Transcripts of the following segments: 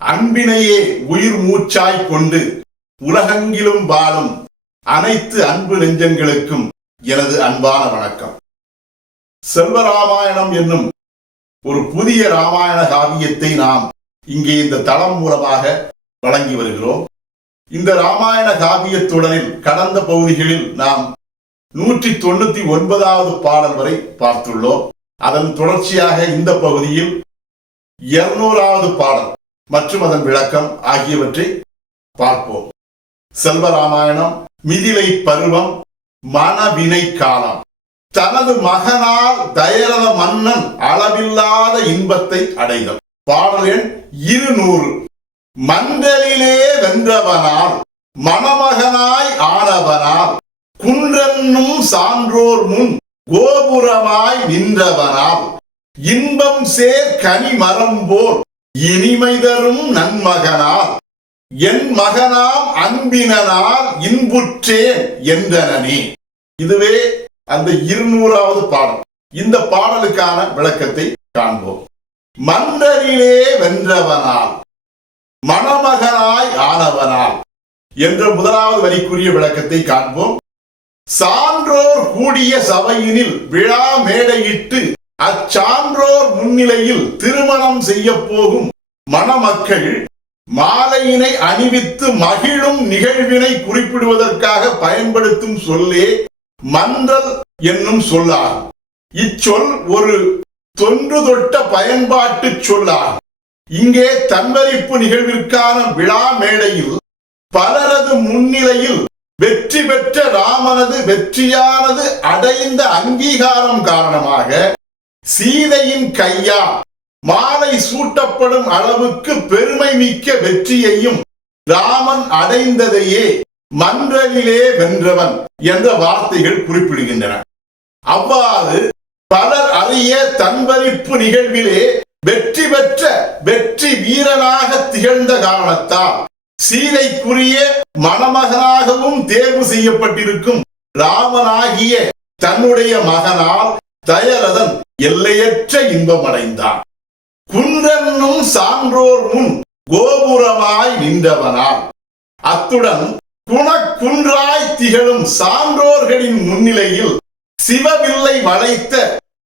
அன்பினையே உயிர் மூச்சாய் கொண்டு உலகெங்கிலும் வாழும் அனைத்து அன்பு நெஞ்சங்களுக்கும் எனது அன்பான வணக்கம். செல்வராமாயணம் என்னும் ஒரு புதிய ராமாயண காவியத்தை நாம் இங்கே இந்த தளம் மூலமாக வழங்கி வருகிறோம். இந்த ராமாயண காவியத்துடனில் கடந்த பகுதிகளில் நாம் நூற்றி தொண்ணூத்தி ஒன்பதாவது பாடல் வரை பார்த்துள்ளோம். அதன் தொடர்ச்சியாக இந்த பகுதியில் இருநூறாவது பாடல் மற்றும் அதன் விளக்கம் ஆகியவற்றை பார்ப்போம். செல்வராமாயணம் மிதிலை பருவம் மனவினை காலம். தனது மகனால் தயரத மன்னன் அளவில்லாத இன்பத்தை அடைதல். பாடல் எண் இருநூறு. மண்டலிலே வென்றவனால் மணமகனாய் ஆனவனால் குன்றென்னும் சான்றோர் முன் கோபுரமாய் நின்றவனால் இன்பம் சேர் கனி மரம் போல் இனிமை தரும் நன்மகனால் என் மகனாம் அன்பினனால் இன்புற்றேன் என்றனே இதுவே அந்த இருநூறாவது பாடல். இந்த பாடலுக்கான விளக்கத்தை காண்போம். மன்னரிலே வென்றவனால் மணமகனாய் ஆனவனால் என்ற முதலாவது வரிக்குரிய விளக்கத்தை காண்போம். சான்றோர் கூடிய சபையினில் விழா மேடையிட்டு அச்சான்றோர் முன்னிலையில் திருமணம் செய்ய போகும் மணமக்கள் மாலையினை அணிவித்து மகிழும் நிகழ்வினை குறிப்பிடுவதற்காக பயன்படுத்தும் சொல்லே மன்றல் என்னும் சொல்லாகும். இச்சொல் ஒரு தொன்று தொட்ட பயன்பாட்டு சொல்லாகும். இங்கே தன்வரிப்பு நிகழ்விற்கான விழா மேடையில் பலரது முன்னிலையில் வெற்றி பெற்ற ராமனது வெற்றியானது அடைந்த அங்கீகாரம் காரணமாக சீதையின் கையா? மாலை சூட்டப்படும் அளவுக்கு பெருமை மிக்க வெற்றியையும் ராமன் அடைந்ததையே மன்றலிலே வென்றவன் என்ற வார்த்தைகள் குறிப்பிடுகின்றன. அவ்வாறு பலர் அறிய தன்வரிப்பு நிகழ்விலே வெற்றி பெற்ற வெற்றி வீரனாக திகழ்ந்த காரணத்தால் சீதைக்குரிய மணமகனாகவும் தேர்வு செய்யப்பட்டிருக்கும் ராமனாகிய தன்னுடைய மகனால் தயரதன் எல்லையற்ற இன்பம் அடைந்தான் குன்றன்னும் சான்றோர் முன் கோபுரமாய் நின்றவனால் அத்துடன் குணக்குன்றாய் திகழும் சான்றோர்களின் முன்னிலையில் சிவவில்லை வளைத்த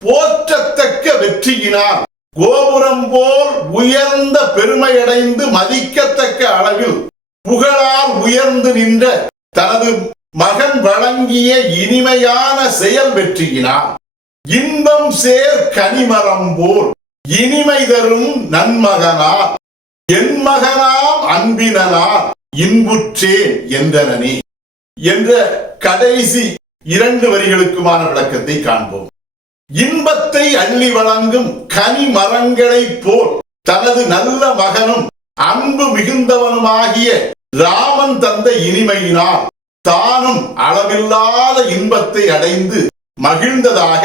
போற்றத்தக்க வெற்றியினால் கோபுரம் போல் உயர்ந்த பெருமையடைந்து மதிக்கத்தக்க அளவில் புகழால் உயர்ந்து நின்ற தனது மகன் வழங்கிய இனிமையான செயல் வெற்றியினார். இன்பம் சேர் கனிமரம் போல் இனிமை தரும் நன்மகனார். என் மகனாம் அன்பினனார். இன்புற்றேன் என்றனனே என்ற கடைசி இரண்டு வரிகளுக்குமான விளக்கத்தை காண்போம். இன்பத்தை அள்ளி வழங்கும் கனி மரங்களைப் போல் தனது நல்ல மகனும் அன்பு மிகுந்தவனுமாகிய ராமன் தந்த இனிமையினால் தானும் அளவில்லாத இன்பத்தை அடைந்து மகிழ்ந்ததாக